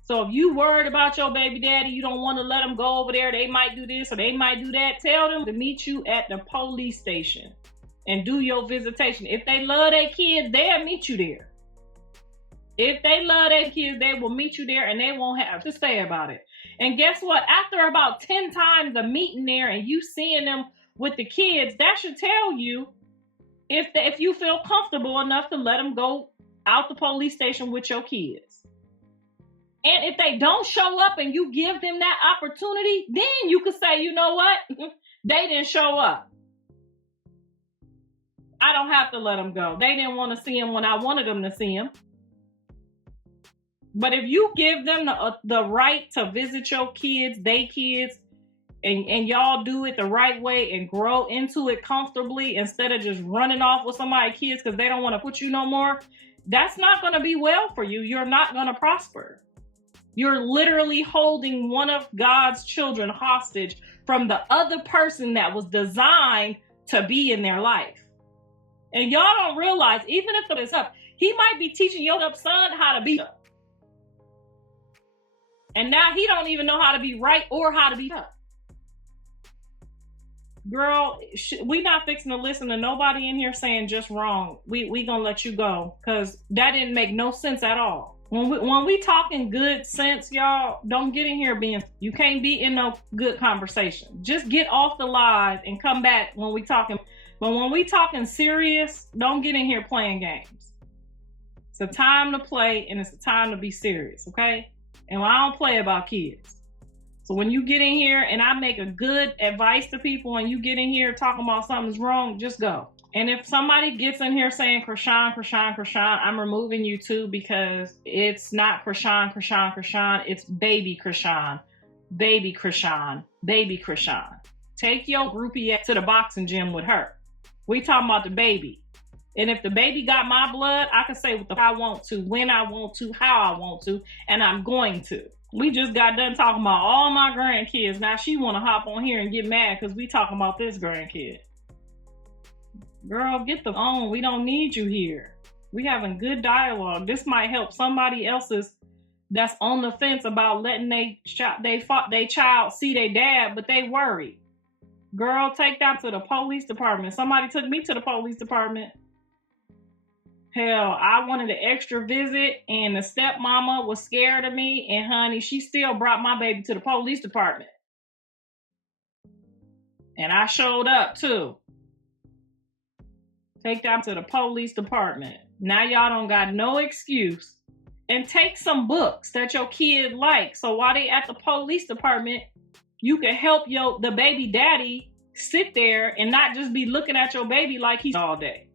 So if you worried about your baby daddy, you don't want to let them go over there, they might do this or they might do that, tell them to meet you at the police station and do your visitation. If they love their kids, they'll meet you there. If they love their kids, they will meet you there and they won't have to say about it. And guess what? After about 10 times of meeting there and you seeing them with the kids, that should tell you if you feel comfortable enough to let them go out the police station with your kids. And if they don't show up and you give them that opportunity, then you could say, you know what? They didn't show up. I don't have to let them go. They didn't want to see him when I wanted them to see him. But if you give them the right to visit your kids, they kids, and y'all do it the right way and grow into it comfortably instead of just running off with somebody's kids because they don't want to put you no more, that's not going to be well for you. You're not going to prosper. You're literally holding one of God's children hostage from the other person that was designed to be in their life. And y'all don't realize, even if it's up, he might be teaching your son how to be up. And now he don't even know how to be right or how to be up. Girl, we not fixing to listen to nobody in here saying just wrong. We gonna let you go because that didn't make no sense at all. When we talking good sense, y'all, don't get in here you can't be in no good conversation. Just get off the live and come back when we talking. But when we talking serious, don't get in here playing games. It's a time to play and it's a time to be serious, okay? And I don't play about kids. So when you get in here and I make a good advice to people and you get in here talking about something's wrong, just go. And if somebody gets in here saying Chrisean, I'm removing you too, because it's not Chrisean, it's baby Chrisean, baby Chrisean, baby Chrisean. Take your groupie to the boxing gym with her. We talking about the baby. And if the baby got my blood, I can say what I want to, when I want to, how I want to, and I'm going to. We just got done talking about all my grandkids. Now she want to hop on here and get mad because we talking about this grandkid. Girl, get the phone. We don't need you here. We having good dialogue. This might help somebody else's that's on the fence about letting they child see their dad, but they worried. Girl, take that to the police department. Somebody took me to the police department. Hell, I wanted an extra visit and the stepmama was scared of me, and honey, she still brought my baby to the police department. And I showed up too. Take them to the police department. Now y'all don't got no excuse. And take some books that your kid likes. So while they at the police department, you can help the baby daddy sit there and not just be looking at your baby like he's all day.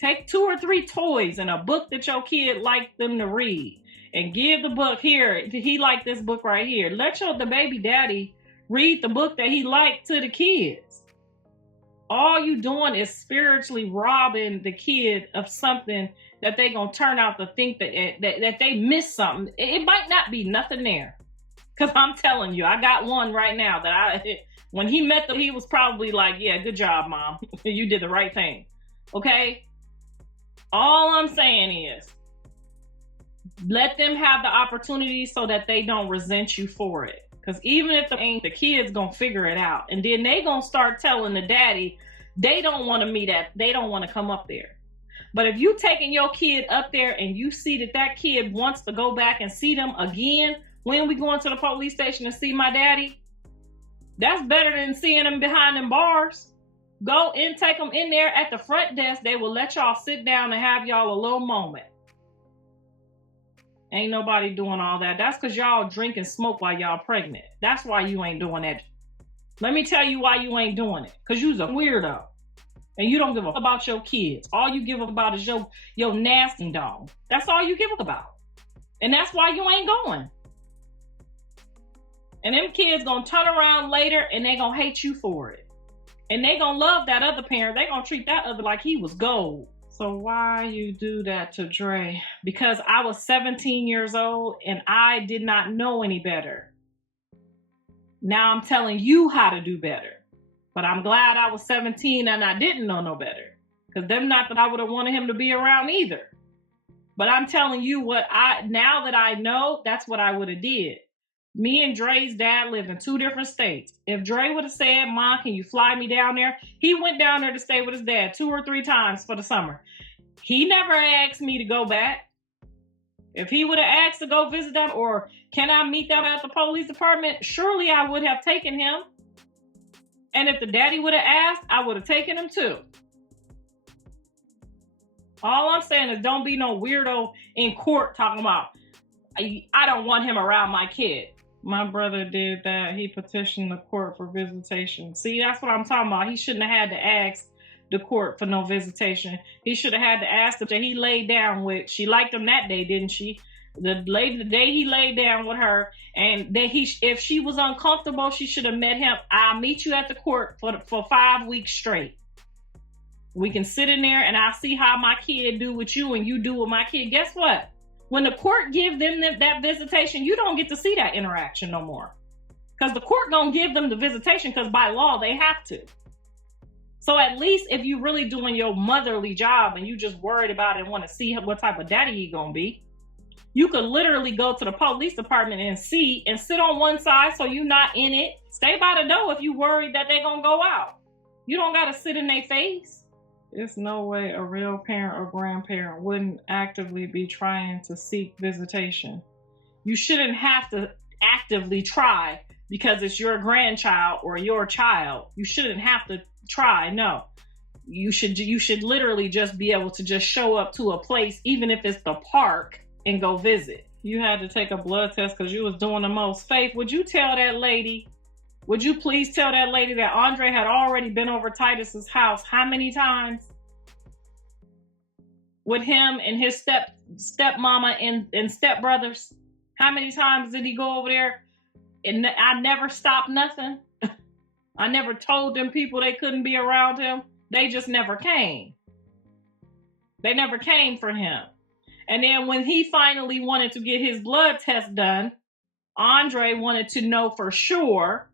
Take 2 or 3 toys and a book that your kid like them to read. And give the book here. He like this book right here. Let the baby daddy read the book that he liked to the kids. All you doing is spiritually robbing the kid of something that they gonna turn out to think that they missed something. It might not be nothing there. Cause I'm telling you, I got one right now that when he met them, he was probably like, yeah, good job, mom. You did the right thing. Okay? All I'm saying is, let them have the opportunity so that they don't resent you for it. Because even if the kids gonna figure it out, and then they gonna start telling the daddy they don't want to meet they don't want to come up there. But if you taking your kid up there and you see that kid wants to go back and see them again, when we going to the police station to see my daddy, that's better than seeing them behind them bars. Go and take them in there at the front desk. They will let y'all sit down and have y'all a little moment. Ain't nobody doing all that. That's because y'all drink and smoke while y'all pregnant. That's why you ain't doing that. Let me tell you why you ain't doing it. Because you's a weirdo. And you don't give a fuck about your kids. All you give a about is your nasty dog. That's all you give a about. And that's why you ain't going. And them kids gonna turn around later and they gonna hate you for it. And they gonna love that other parent. They gonna treat that other like he was gold. So why you do that to Dre? Because I was 17 years old and I did not know any better. Now I'm telling you how to do better. But I'm glad I was 17 and I didn't know no better. Because not that I would have wanted him to be around either. But I'm telling you now that I know, that's what I would have did. Me and Dre's dad live in 2 different states. If Dre would have said, Mom, can you fly me down there? He went down there to stay with his dad 2 or 3 times for the summer. He never asked me to go back. If he would have asked to go visit them or can I meet them at the police department, surely I would have taken him. And if the daddy would have asked, I would have taken him too. All I'm saying is don't be no weirdo in court talking about, I don't want him around my kid. My brother did that. He petitioned the court for visitation. See, that's what I'm talking about. He shouldn't have had to ask the court for no visitation. He should have had to ask that he laid down with. She liked him that day, didn't she? The day he laid down with her, and that if she was uncomfortable, she should have met him. I'll meet you at the court for 5 weeks straight. We can sit in there and I'll see how my kid do with you and you do with my kid. Guess what? When the court give them that visitation, you don't get to see that interaction no more. Because the court gonna give them the visitation because by law they have to. So at least if you really doing your motherly job and you just worried about it and want to see what type of daddy he gonna be, you could literally go to the police department and sit on one side so you're not in it. Stay by the door if you worried that they gonna go out. You don't gotta sit in their face. There's no way a real parent or grandparent wouldn't actively be trying to seek visitation. You shouldn't have to actively try because it's your grandchild or your child. You shouldn't have to try. No. You should literally just be able to just show up to a place, even if it's the park, and go visit. You had to take a blood test because you was doing the most. Faith, would you tell that lady, would you please tell that lady that Andre had already been over Titus's house how many times? With him and his stepmama and stepbrothers? How many times did he go over there? And I never stopped nothing. I never told them people they couldn't be around him. They just never came. They never came for him. And then when he finally wanted to get his blood test done, Andre wanted to know for sure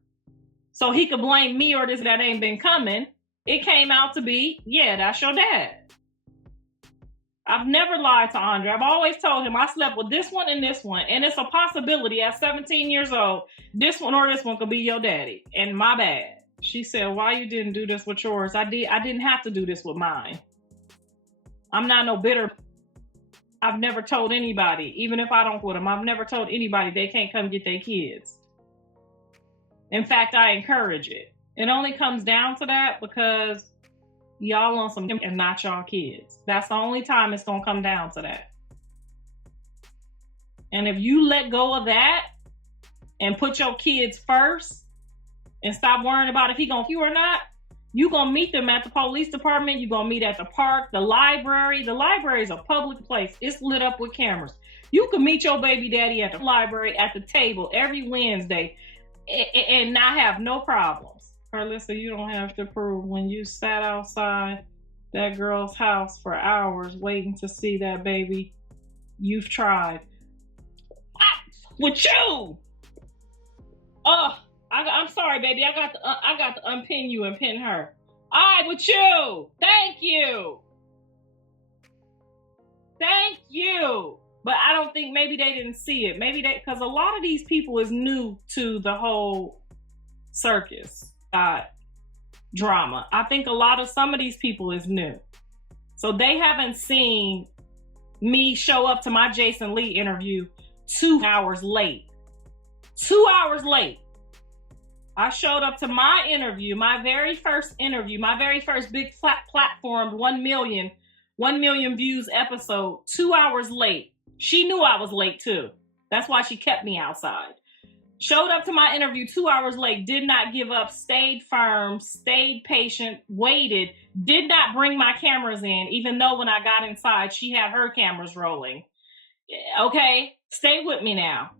so he could blame me or this that ain't been coming. It came out to be, yeah, that's your dad. I've never lied to Andre. I've always told him I slept with this one and this one. And it's a possibility at 17 years old, this one or this one could be your daddy. And my bad. She said, why you didn't do this with yours? I didn't have to do this with mine. I'm not no bitter. I've never told anybody, even if I don't with them, I've never told anybody they can't come get their kids. In fact, I encourage it. It only comes down to that because y'all on some and not y'all kids. That's the only time it's going to come down to that. And if you let go of that and put your kids first, and stop worrying about if he gonna you or not, you gonna meet them at the police department, you gonna meet at the park, the library. The library is a public place. It's lit up with cameras. You can meet your baby daddy at the library at the table every Wednesday and not have no problems. Karlissa, you don't have to prove when you sat outside that girl's house for hours waiting to see that baby, you've tried. With you! I'm sorry, baby. I got to unpin you and pin her. All right, with you. Thank you. Thank you. But I don't think maybe they didn't see it. Maybe because a lot of these people is new to the whole circus drama. I think some of these people is new. So they haven't seen me show up to my Jason Lee interview 2 hours late. 2 hours late. I showed up to my interview, my very first big platform, 1 million views episode, 2 hours late. She knew I was late too. That's why she kept me outside. Showed up to my interview 2 hours late, did not give up, stayed firm, stayed patient, waited, did not bring my cameras in, even though when I got inside, she had her cameras rolling. Okay, stay with me now.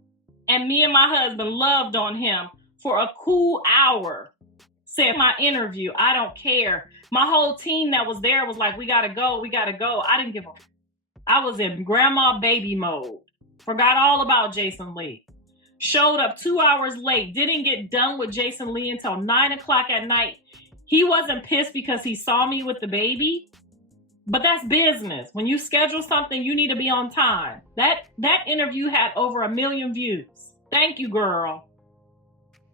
And me and my husband loved on him for a cool hour. Said my interview, I don't care. My whole team that was there was like, we gotta go. I didn't give a. I was in grandma baby mode. Forgot all about Jason Lee. Showed up 2 hours late. Didn't get done with Jason Lee until 9 o'clock at night. He wasn't pissed because he saw me with the baby. But that's business. When you schedule something, you need to be on time. That interview had over 1 million views. Thank you, girl.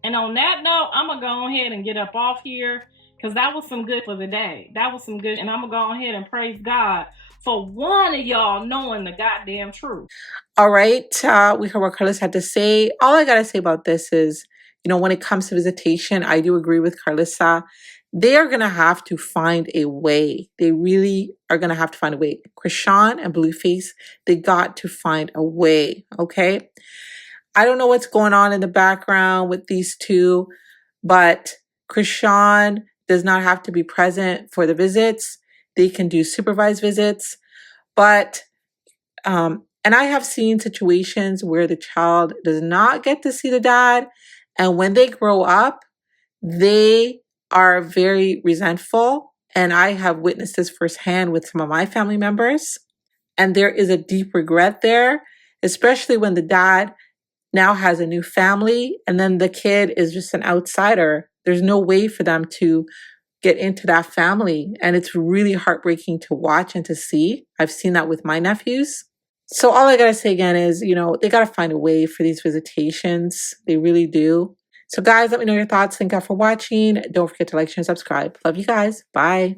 And on that note, I'm going to go ahead and get up off here because that was some good for the day. That was some good. And I'm going to go ahead and praise God for one of y'all knowing the goddamn truth. All right. We heard what Karlissa had to say. All I got to say about this is, when it comes to visitation, I do agree with Karlissa. They are going to have to find a way. They really are going to have to find a way. Chrisean and Blueface, they got to find a way. Okay. I don't know what's going on in the background with these two, but Chrisean does not have to be present for the visits. They can do supervised visits, but, and I have seen situations where the child does not get to see the dad. And when they grow up, they are very resentful. And I have witnessed this firsthand with some of my family members. And there is a deep regret there, especially when the dad now has a new family and then the kid is just an outsider. There's no way for them to get into that family. And it's really heartbreaking to watch and to see. I've seen that with my nephews. So all I got to say again is, they got to find a way for these visitations. They really do. So guys, let me know your thoughts. Thank you for watching. Don't forget to like, share, and subscribe. Love you guys. Bye.